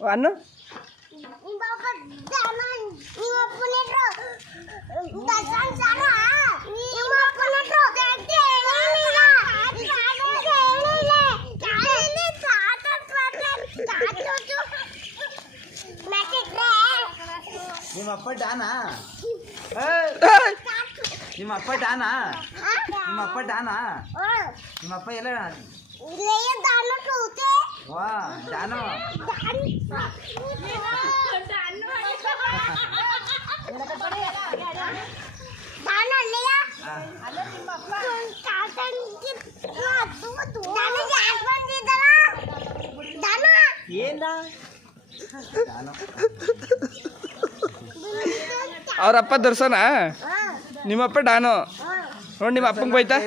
ಅನ್ನು ನಿಮ್ಮಪ್ಪ ಡಾನಾ ನಿಮ್ಮಪ್ಪ ಡಾನಾ ನಿಮ್ಮಪ್ಪ ಡಾನಾ ನಿಮ್ಮಪ್ಪ ಎಲ್ಲ ವಾ ಡಾನು ಏನ ಅವ್ರಪ್ಪ ದರ್ಶನ ನಿಮ್ಮಪ್ಪ ಡಾನು ನೋಡಿ ನಿಮ್ಮ ಅಪ್ಪಂಗೆ ಬೈತಾ